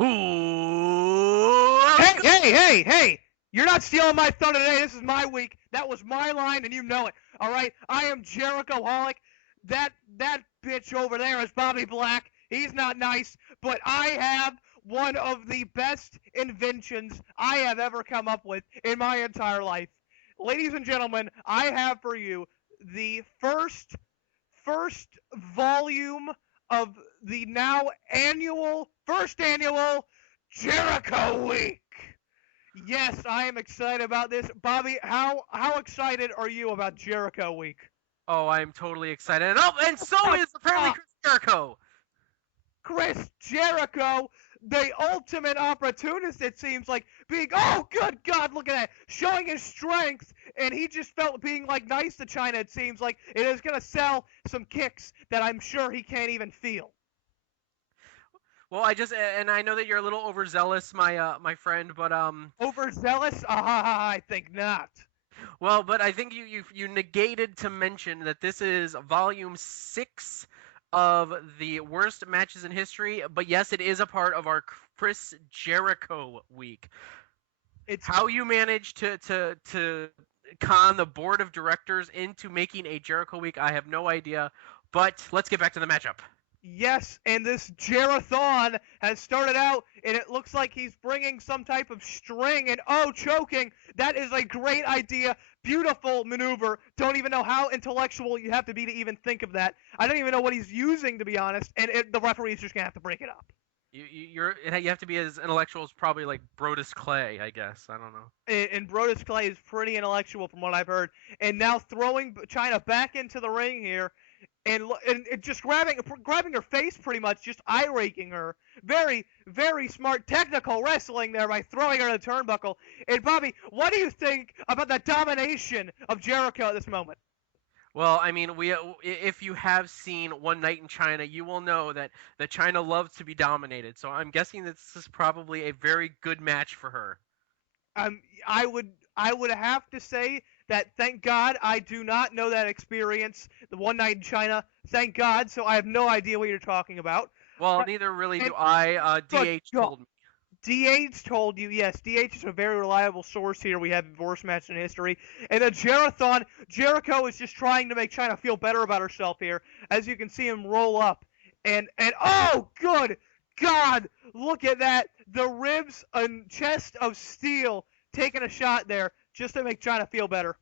Ooh. Hey! You're not stealing my thunder today. This is my week. That was my line, and you know it. All right? I am Jericho-holic. That bitch over there is Bobby Black. He's not nice, but I have one of the best inventions I have ever come up with in my entire life. Ladies and gentlemen, I have for you the first volume of the now first annual Jericho Week. Yes, I am excited about this. Bobby, how excited are you about Jericho Week? Oh, I am totally excited. And so is apparently Chris Jericho. Chris Jericho, the ultimate opportunist, it seems like, being, oh, good God, look at that, showing his strength, and he just felt being, like, nice to Chyna, it seems like. It is going to sell some kicks that I'm sure he can't even feel. Well, I know that you're a little overzealous, my friend, but Overzealous? I think not. well, but I think you negated to mention that this is volume 6 of the worst matches in history. But yes, it is a part of our Chris Jericho week. It's how you managed to con the board of directors into making a Jericho week, I have no idea. But let's get back to the matchup. Yes, and this Jerathon has started out, and it looks like he's bringing some type of string, and oh, choking. That is a great idea. Beautiful maneuver. Don't even know how intellectual you have to be to even think of that. I don't even know what he's using, to be honest, and the referee's just going to have to break it up. You have to be as intellectual as probably like Brodus Clay, I guess. I don't know. And Brodus Clay is pretty intellectual from what I've heard. And now throwing Chyna back into the ring here, and just grabbing her face pretty much, just eye raking her. Very, very smart technical wrestling there by throwing her to the turnbuckle. And Bobby, what do you think about the domination of Jericho at this moment? Well, I mean, if you have seen One Night in China, you will know that Chyna loves to be dominated. So I'm guessing that this is probably a very good match for her. I would have to say that thank God I do not know that experience, the One Night in China. Thank God, so I have no idea what you're talking about. Well, neither really do I. DH told me. DH told you, yes. DH is a very reliable source here. We have worst match in history. And the Jerathon, Jericho is just trying to make Chyna feel better about herself here. As you can see him roll up. And oh, good God, look at that. The ribs and chest of steel taking a shot there just to make Chyna feel better.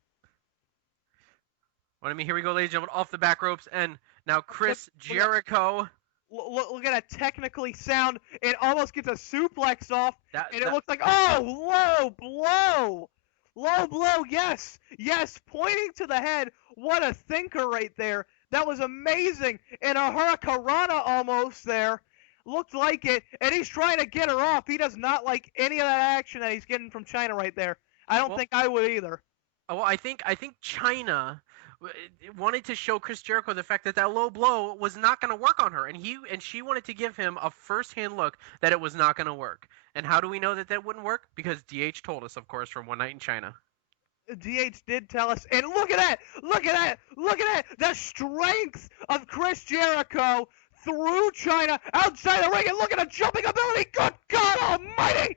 Well, I mean, here we go, ladies and gentlemen, off the back ropes. And now Chris Jericho. Look at that technically sound. It almost gets a suplex off, and it looks like, oh, low blow, yes, pointing to the head. What a thinker right there. That was amazing. And a hurricanrana almost there. Looked like it, and he's trying to get her off. He does not like any of that action that he's getting from Chyna right there. I don't think I would either. Well, I think Chyna wanted to show Chris Jericho the fact that low blow was not going to work on her, and she wanted to give him a first-hand look that it was not going to work. And how do we know that wouldn't work? Because DH told us, of course, from One Night in China. DH did tell us, and look at that! The strength of Chris Jericho through Chyna outside the ring, and look at the jumping ability. Good God Almighty!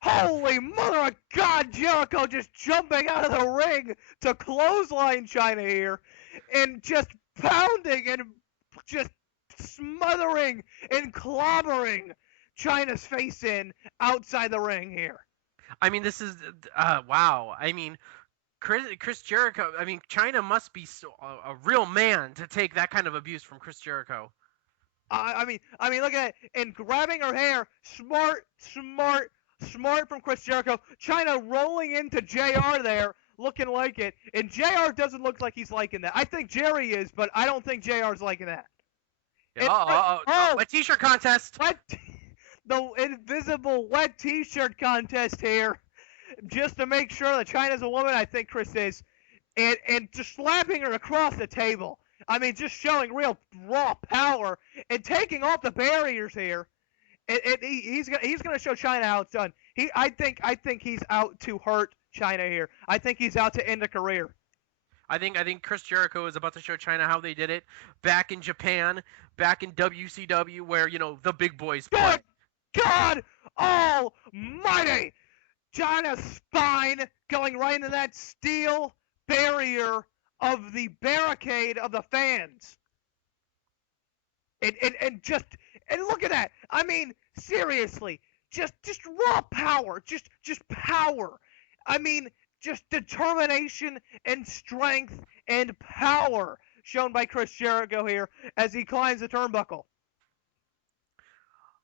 Holy mother of God, Jericho just jumping out of the ring to clothesline Chyna here. And just pounding and just smothering and clobbering Chyna's face in outside the ring here. I mean, this is, wow. I mean, Chris Jericho, I mean, Chyna must be a real man to take that kind of abuse from Chris Jericho. I mean, look at it. And grabbing her hair, smart from Chris Jericho. Chyna rolling into JR there, looking like it. And JR doesn't look like he's liking that. I think Jerry is, but I don't think JR's liking that. Wet t-shirt contest. The invisible wet t-shirt contest here. Just to make sure that Chyna's a woman, I think Chris is. And just slapping her across the table. I mean, just showing real raw power and taking off the barriers here. He's gonna show Chyna how it's done. I think he's out to hurt Chyna here. I think he's out to end a career. I think Chris Jericho is about to show Chyna how they did it back in Japan, back in WCW, where the big boys play. God almighty! Chyna's spine going right into that steel barrier of the barricade of the fans. And look at that. I mean, seriously, just raw power, just power. I mean, just determination and strength and power shown by Chris Jericho here as he climbs the turnbuckle.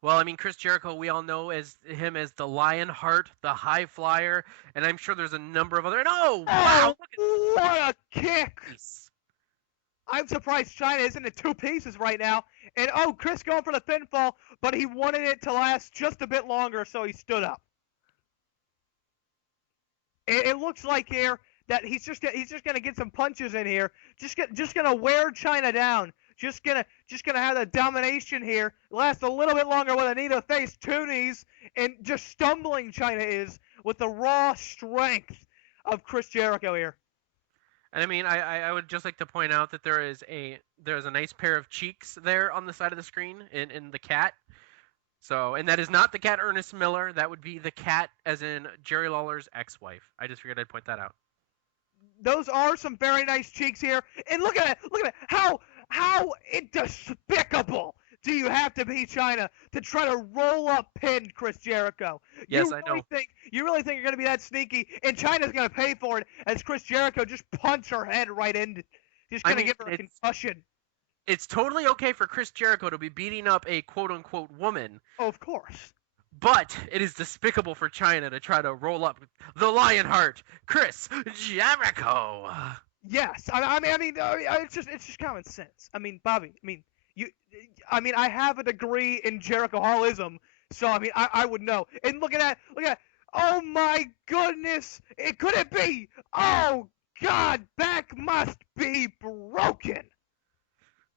Well, I mean, Chris Jericho, we all know him as the Lionheart, the High Flyer, and I'm sure there's a number of other. And wow! What a kick! I'm surprised Chyna isn't in two pieces right now. And Chris going for the pinfall, but he wanted it to last just a bit longer, so he stood up. It looks like here that he's just gonna get some punches in here. Just gonna wear Chyna down. Just gonna have the domination here. Last a little bit longer with a knee to the face, two knees, and just stumbling Chyna is with the raw strength of Chris Jericho here. And I mean, I would just like to point out that there's a nice pair of cheeks there on the side of the screen in the cat. So, and that is not the cat Ernest Miller. That would be the cat as in Jerry Lawler's ex-wife. I just figured I'd point that out. Those are some very nice cheeks here. And look at it. How despicable do you have to be, Chyna, to try to roll up pin Chris Jericho? Yes, I know. You really think you're going to be that sneaky, and Chyna's going to pay for it as Chris Jericho just punch her head right in. Just going to give her a concussion. It's totally okay for Chris Jericho to be beating up a quote-unquote woman. Oh, of course. But it is despicable for Chyna to try to roll up the Lionheart, Chris Jericho. Yes, I mean, it's just common sense. I mean, Bobby, I have a degree in Jerichoholism, so I mean, I would know. And look at that. Oh my goodness, could it be? Oh God, back must be broken.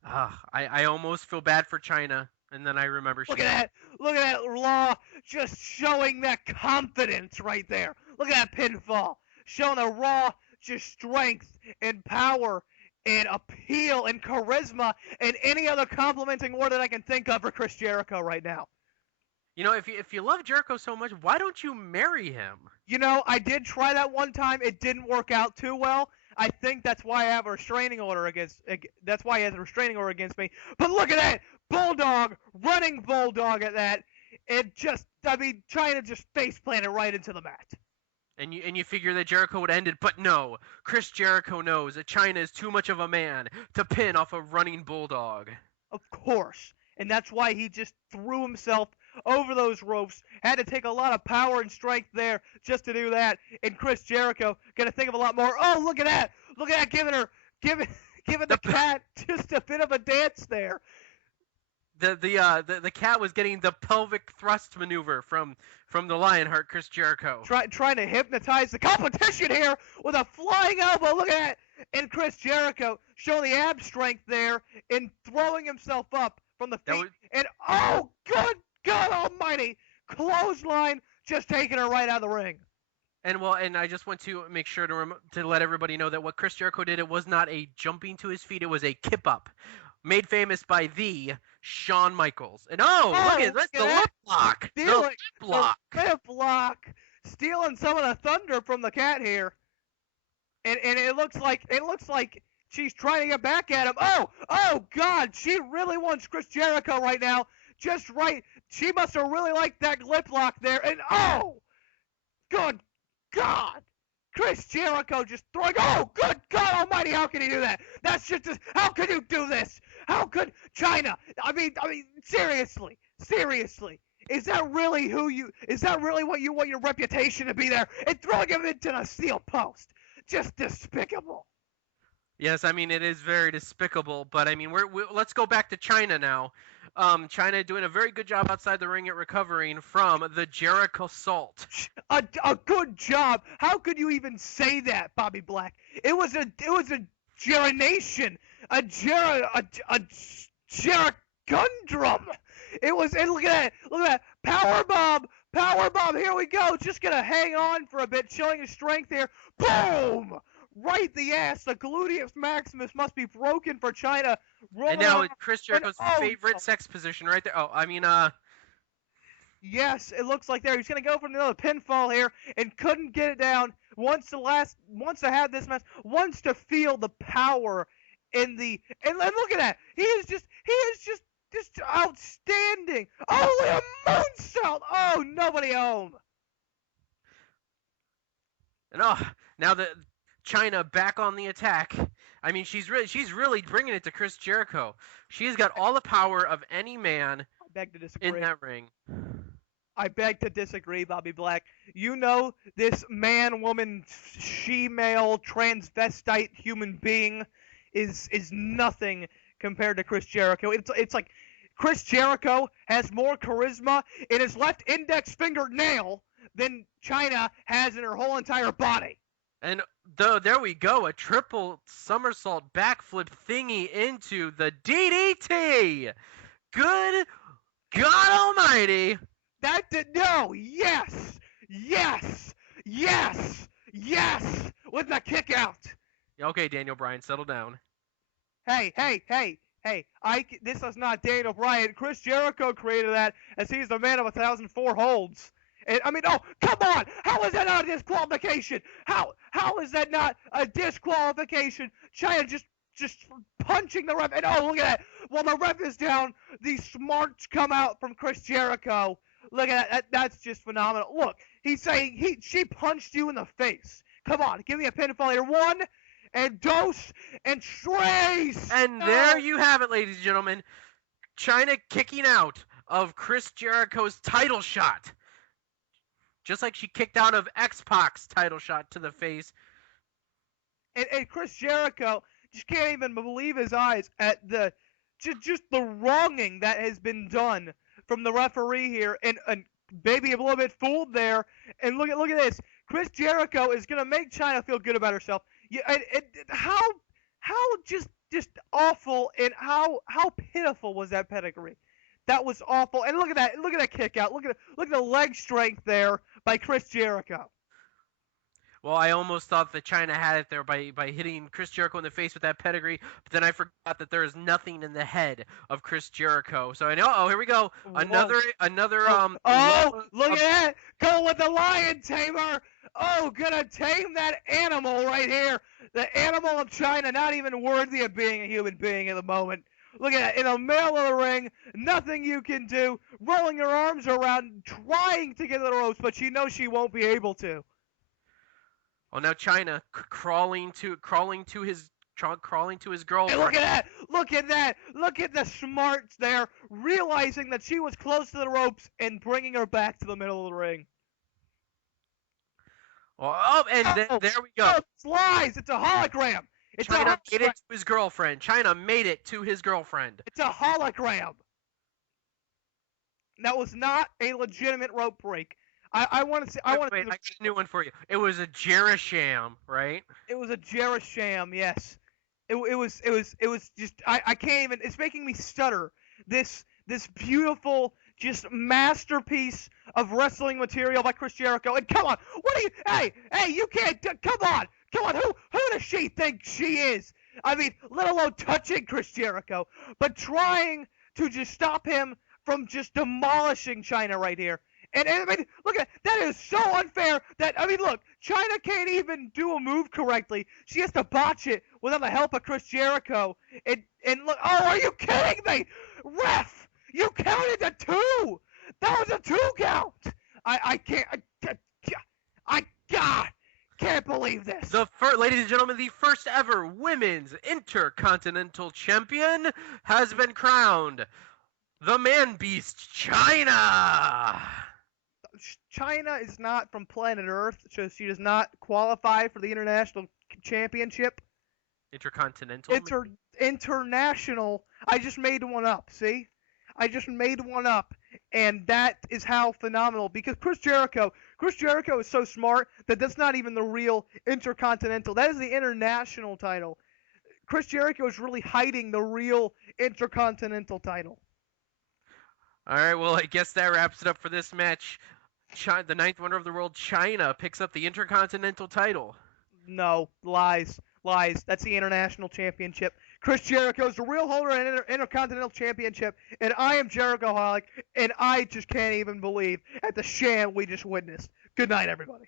I almost feel bad for Chyna, and then I remember. Look at that Law just showing that confidence right there. Look at that pinfall, showing a Raw just strength and power and appeal and charisma and any other complimenting word that I can think of for Chris Jericho right now. You know, if you love Jericho so much, why don't you marry him? You know, I did try that one time. It didn't work out too well. I think that's why I have a restraining order against. That's why he has a restraining order against me. But look at that, Bulldog, running Bulldog at that. Trying to just face plant it right into the mat. And you figure that Jericho would end it, but no. Chris Jericho knows that Chyna is too much of a man to pin off a running Bulldog. Of course. And that's why he just threw himself over those ropes. Had to take a lot of power and strength there just to do that. And Chris Jericho got to think of a lot more. Oh, look at that. Look at that, giving the cat just a bit of a dance there. The cat was getting the pelvic thrust maneuver from the Lionheart, Chris Jericho. Trying to hypnotize the competition here with a flying elbow. Look at that. And Chris Jericho showing the ab strength there and throwing himself up from the feet. And oh, good God almighty. Clothesline just taking her right out of the ring. And I just want to make sure to let everybody know that what Chris Jericho did, it was not a jumping to his feet. It was a kip up. Made famous by the Shawn Michaels. And look at that's the lip block. The lip block. Stealing some of the thunder from the cat here. And it looks like she's trying to get back at him. Oh God, she really wants Chris Jericho right now. Just right. She must have really liked that lip lock there. And good God. Chris Jericho just throwing. Oh, good God Almighty! How can he do that? That's just. How can you do this? How could Chyna? I mean, seriously. Is that really who you? Is that really what you want your reputation to be there? And throwing him into the steel post, just despicable. Yes, I mean it is very despicable. But I mean, let's go back to Chyna now. Chyna doing a very good job outside the ring at recovering from the Jericho assault. A good job. How could you even say that, Bobby Black? It was a Geronation, a Jericundrum. It was. And look at that power bomb. Here we go. Just gonna hang on for a bit, showing his strength here. Boom. Right the ass. The gluteus maximus must be broken for Chyna. And now Chris Jericho's favorite sex position right there. Oh, I mean, Yes, it looks like there. He's going to go for another pinfall here and couldn't get it down. Wants to have this match, wants to feel the power in the, and look at that. He is just outstanding. Oh, a moonsault. Oh, nobody home. And now that Chyna back on the attack. I mean, she's really bringing it to Chris Jericho. She's got all the power of any man I beg to disagree. in that ring. I beg to disagree, Bobby Black. You know this man, woman, she-male, transvestite human being is nothing compared to Chris Jericho. It's like Chris Jericho has more charisma in his left index fingernail than Chyna has in her whole entire body. And there we go, a triple somersault backflip thingy into the DDT. Good God Almighty. That did no. Yes, with the kick out. Okay, Daniel Bryan, settle down. Hey. This is not Daniel Bryan. Chris Jericho created that as he's the man of 1,004 holds. And, I mean, oh, come on! How is that not a disqualification? How is that not a disqualification? Chyna just punching the ref, and oh, look at that! While the ref is down, these smarts come out from Chris Jericho. Look at that! That's just phenomenal. Look, he's saying she punched you in the face. Come on, give me a pinfall here. One, and dos, and tres. And there you have it, ladies and gentlemen. Chyna kicking out of Chris Jericho's title shot. Just like she kicked out of X-Pac's title shot to the face. And Chris Jericho just can't even believe his eyes at the just the wronging that has been done from the referee here, and maybe a little bit fooled there. And look at this. Chris Jericho is gonna make Chyna feel good about herself. Yeah, and how just awful, and how pitiful was that pedigree? That was awful. And look at that. Look at that kick out. Look at the leg strength there by Chris Jericho. Well, I almost thought that Chyna had it there by hitting Chris Jericho in the face with that pedigree, but then I forgot that there is nothing in the head of Chris Jericho. So I know. Oh, here we go. Another. Oh, look at that! Go with the lion tamer. Oh, gonna tame that animal right here. The animal of Chyna, not even worthy of being a human being at the moment. Look at that, in the middle of the ring, nothing you can do, rolling her arms around, trying to get to the ropes, but she knows she won't be able to. Well, now Chyna crawling to his girlfriend. Hey, look at that! Look at the smarts there, realizing that she was close to the ropes and bringing her back to the middle of the ring. Oh, and there we go. Oh, it's lies! It's a hologram! Chyna made it to his girlfriend. Chyna made it to his girlfriend. It's a hologram. That was not a legitimate rope break. I want to see. I got a new one for you. It was a Jerisham, right? It was a Jerisham. Yes. It was just. I can't even. It's making me stutter. This beautiful, just masterpiece of wrestling material by Chris Jericho. And come on, what are you? Hey, you can't. Come on. Who does she think she is? I mean, let alone touching Chris Jericho, but trying to just stop him from just demolishing Chyna right here. And I mean, look at that is so unfair. That I mean, look, Chyna can't even do a move correctly. She has to botch it without the help of Chris Jericho. And look, oh, are you kidding me, ref? You counted to two. That was a 2 count. I can't believe this. Ladies and gentlemen, the first ever women's intercontinental champion has been crowned. The man beast, Chyna. Chyna is not from planet Earth, so she does not qualify for the international championship. Intercontinental? International. I just made one up, see? I just made one up, and that is how phenomenal, because Chris Jericho is so smart that that's not even the real intercontinental. That is the international title. Chris Jericho is really hiding the real intercontinental title. All right, well, I guess that wraps it up for this match. The ninth wonder of the world, Chyna, picks up the intercontinental title. No, lies. That's the international championship. Chris Jericho is the real holder of an Intercontinental Championship, and I am Jericho Holic, and I just can't even believe at the sham we just witnessed. Good night, everybody.